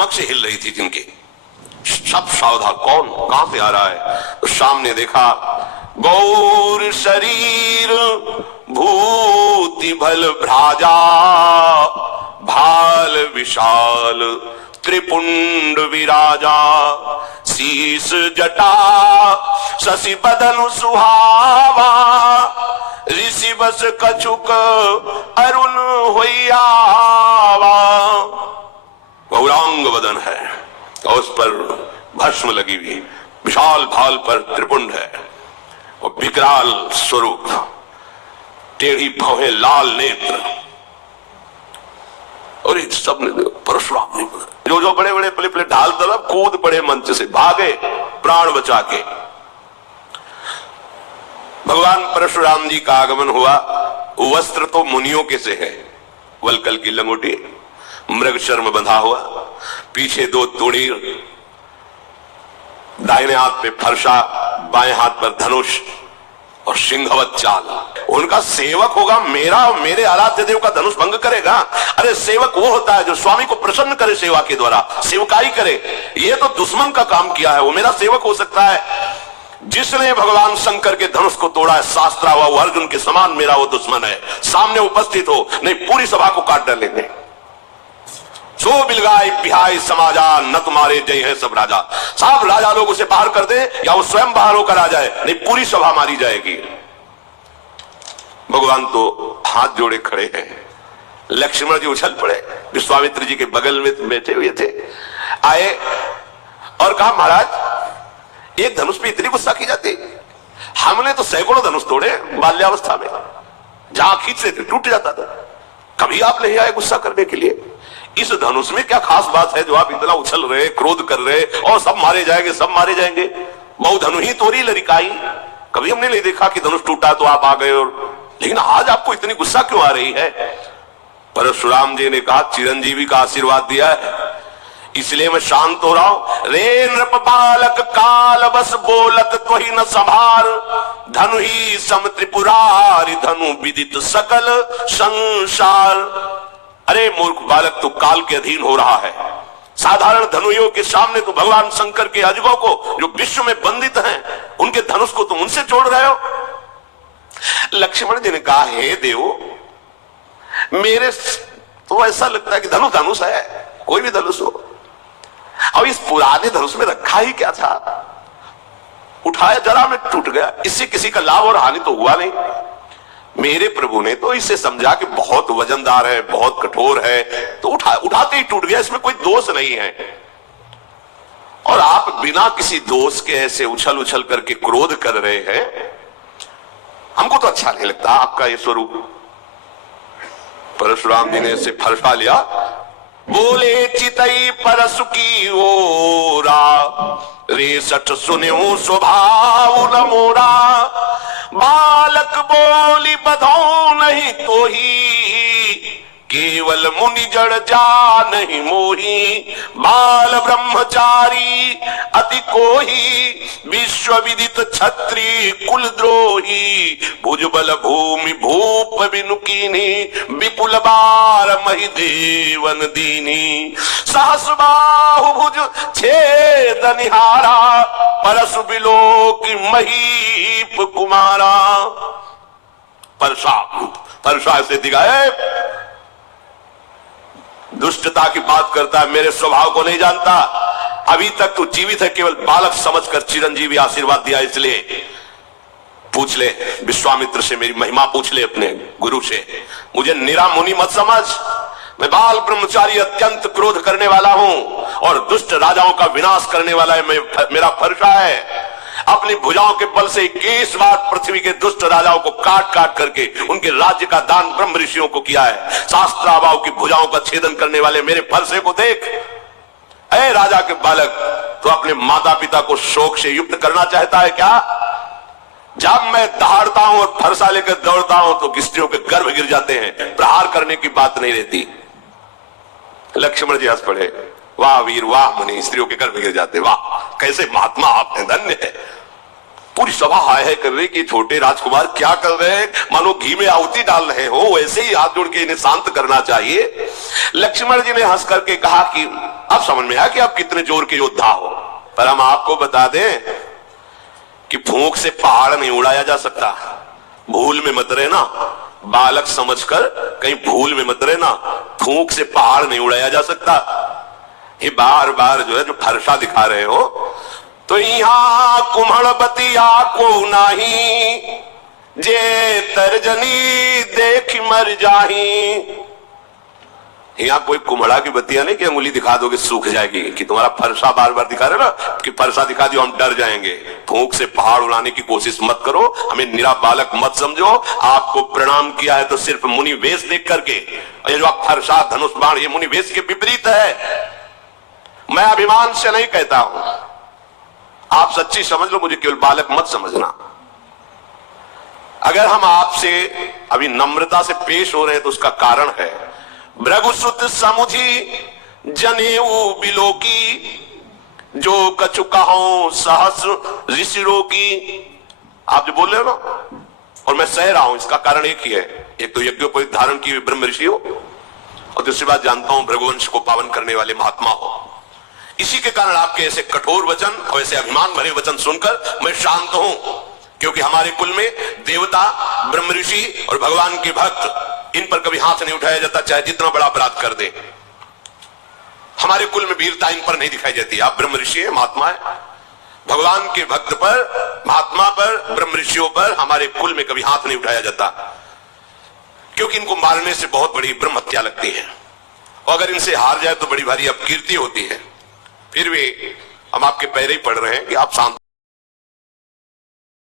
धमक से हिल रही थी जिनकी। सब सावधान, कौन कहां से आ रहा है? तो सामने देखा गौर शरीर भूति भल भ्राजा, भाल विशाल त्रिपुंड विराजा, शीस जटा शशि बदन सुहावा, ऋषि बस कछुक अरुण होइयावा। गौरांग वदन है और उस पर भस्म लगी हुई, विशाल भाल पर त्रिपुंड है और विकराल स्वरूप, टेढ़ी भौहें, लाल नेत्र। और इस सब ने परशुराम ने जो जो बड़े बड़े पले पले ढाल तरफ कूद पड़े, मंच से भागे प्राण बचा के। भगवान परशुराम जी का आगमन हुआ। वस्त्र तो मुनियों के से है, वलकल की लंगोटी, मृग शर्म बंधा हुआ, पीछे 2 तूड़ी, दाहिने हाथ पे फरसा, बाएं हाथ पर धनुष और सिंहवत चाल। उनका सेवक होगा मेरा, मेरे आराध्य देव का धनुष भंग करेगा? अरे सेवक वो होता है जो स्वामी को प्रसन्न करे, सेवा के द्वारा सेवकाई करे। ये तो दुश्मन का काम किया है, वो मेरा सेवक हो सकता है? जिसने भगवान शंकर के धनुष को तोड़ा है, शास्त्रा हुआ, वो अर्जुन के समान मेरा वो दुश्मन है। सामने उपस्थित हो, नहीं पूरी सभा को काट डालेंगे। सो बिलगाई बिहाई समाजा, न तुम्हारे जय है सब राजा। सब राजा लोग उसे बाहर कर दे या वो स्वयं बाहर होकर आ जाए, नहीं पूरी सभा मारी जाएगी। भगवान तो हाथ जोड़े खड़े हैं। लक्ष्मण जी उछल पड़े, विश्वामित्र जी के बगल में बैठे हुए थे, आए और कहा महाराज एक धनुष पे इतनी गुस्सा की जाती? हमने तो सैकड़ों धनुष तोड़े बाल्यावस्था में, जहां खींचते थे टूट जाता था, कभी आप नहीं आए गुस्सा करने के लिए। इस धनुष में क्या खास बात है जो आप इतना उछल रहे, क्रोध कर रहे और सब मारे जाएंगे, सब मारे जाएंगे? बहु धनु ही तोरी लरिकाई। कभी हमने नहीं देखा कि धनुष टूटा तो आप आ गए, और लेकिन आज आपको इतनी गुस्सा क्यों आ रही है? परशुराम जी ने कहा चिरंजीवी का आशीर्वाद दिया है इसलिए मैं शांत हो रहा हूं। रे नृप बालक काल बस बोलत तो ही न संभार, धनु ही सम त्रिपुरारि धनु विदित सकल संसार। अरे मूर्ख बालक, तू काल के अधीन हो रहा है। साधारण धनुयों के सामने तो भगवान शंकर के अजगों को जो विश्व में बंदित हैं, उनके धनुष को तुम उनसे जोड़ रहे हो। लक्ष्मण जी ने कहा हे देव, मेरे तो ऐसा लगता है कि धनुष धनुष है, कोई भी धनुष हो, अब इस पुराने धनुष में रखा ही क्या था? उठाया जरा में टूट गया, इससे किसी का लाभ और हानि तो हुआ नहीं। मेरे प्रभु ने तो इसे समझा कि बहुत वजनदार है, बहुत कठोर है, तो उठाते ही टूट गया, इसमें कोई दोष नहीं है। और आप बिना किसी दोष के ऐसे उछल उछल करके क्रोध कर रहे हैं, हमको तो अच्छा नहीं लगता आपका ये स्वरूप। परशुराम जी ने इसे फरसा लिया, बोले चितई परसु की ओरा, रेसठ सुन्यो स्वभाव न मोरा। बालक बोली बधो नहीं तो ही, केवल मुनि जड़ जा नहीं मोही। बाल ब्रह्मचारी अति कोही, विश्व विदित छत्री कुल द्रोही। भुजबल भूमि भूप बिनुकीनी, विपुल बार मही देवन दीनी। सहस बाहु भुज छेद निहारा, परसु बिलोक महीप कुमारा। परशा से दिखाए दुष्टता की बात करता है, मेरे स्वभाव को नहीं जानता। अभी तक तू जीवित है केवल बालक समझकर चिरंजीवी आशीर्वाद दिया, इसलिए पूछ ले विश्वामित्र से, मेरी महिमा पूछ ले अपने गुरु से। मुझे निरा मुनि मत समझ, मैं बाल ब्रह्मचारी अत्यंत क्रोध करने वाला हूं और दुष्ट राजाओं का विनाश करने वाला है, मेरा फरसा है। अपनी भुजाओं के बल से 21 बार पृथ्वी के दुष्ट राजाओं को काट काट करके उनके राज्य का दान ब्रह्म ऋषियों को किया है। शास्त्राभाव की भुजाओं का छेदन करने वाले मेरे फरसे को देख। ऐ राजा के बालक, तो अपने माता पिता को शोक से युक्त करना चाहता है क्या? जब मैं दहाड़ता हूं और फरसा लेकर दौड़ता हूं तो स्त्रियों के गर्भ गिर जाते हैं, प्रहार करने की बात नहीं रहती। लक्ष्मण जी हंस पड़े, वाह वीर वाह मुनि, स्त्रियों के गर्भ गिर जाते, वाह कैसे महात्मा आपने, धन्य है। पूरी सभा हाय है कर रही कि छोटे राजकुमार क्या कर रहे हैं, मानो घी में आहुति डाल रहे हो, वैसे ही हाथ जोड़ के इन्हें शांत करना चाहिए। लक्ष्मण जी ने हंस करके कहा कि अब समझ में आया कि आप कितने जोर के योद्धा हो, पर हम आपको बता दें कि फूंक से पहाड़ नहीं उड़ाया जा सकता। भूल में मत रहना, बालक समझकर कहीं भूल में मत रहना, फूंक से पहाड़ नहीं उड़ाया जा सकता। ये बार बार जो है जो फरसा दिखा रहे हो, तो यहां कुम्हड़ बतिया को नाही, जे तर्जनी देख मर जाही। यहां कोई कुम्हड़ा की बतिया नहीं कि अंगुली दिखा दोगे सूख जाएगी, कि तुम्हारा फरसा बार बार दिखा रहे ना कि फरसा दिखा दियो हम डर जाएंगे। फूंक से पहाड़ उड़ाने की कोशिश मत करो, हमें निरा बालक मत समझो। आपको प्रणाम किया है तो सिर्फ मुनि वेश देख करके, ये जो आप फरसा धनुष बाण ये मुनि वेश के विपरीत है। मैं अभिमान से नहीं कहता हूं, आप सच्ची समझ लो, मुझे केवल बालक मत समझना। अगर हम आपसे अभी नम्रता से पेश हो रहे हैं तो उसका कारण है भृगुसुत समुझी जनेऊ बिलोकी, जो कछु कहो सहस ऋषिरों की। आप जो बोल रहे हो ना, और मैं सह रहा हूं, इसका कारण एक ही है, एक तो यज्ञोपवीत धारण की ब्रह्म ऋषि हो, और दूसरी बात जानता हूं भृगुवंश को पावन करने वाले महात्मा हो। इसी के कारण आपके ऐसे कठोर वचन और ऐसे अभिमान भरे वचन सुनकर मैं शांत हूं, क्योंकि हमारे कुल में देवता, ब्रह्म ऋषि और भगवान के भक्त, इन पर कभी हाथ नहीं उठाया जाता, चाहे जितना बड़ा अपराध कर दे। हमारे कुल में वीरता इन पर नहीं दिखाई जाती। आप ब्रह्म ऋषि है, महात्मा है, भगवान के भक्त पर, महात्मा पर, ब्रह्म ऋषियों पर हमारे कुल में कभी हाथ नहीं उठाया जाता, क्योंकि इनको मारने से बहुत बड़ी ब्रह्म हत्या लगती है, और अगर इनसे हार जाए तो बड़ी भारी अपकीर्ति होती है। फिर भी हम आपके पैर ही पड़ रहे हैं कि आप शांत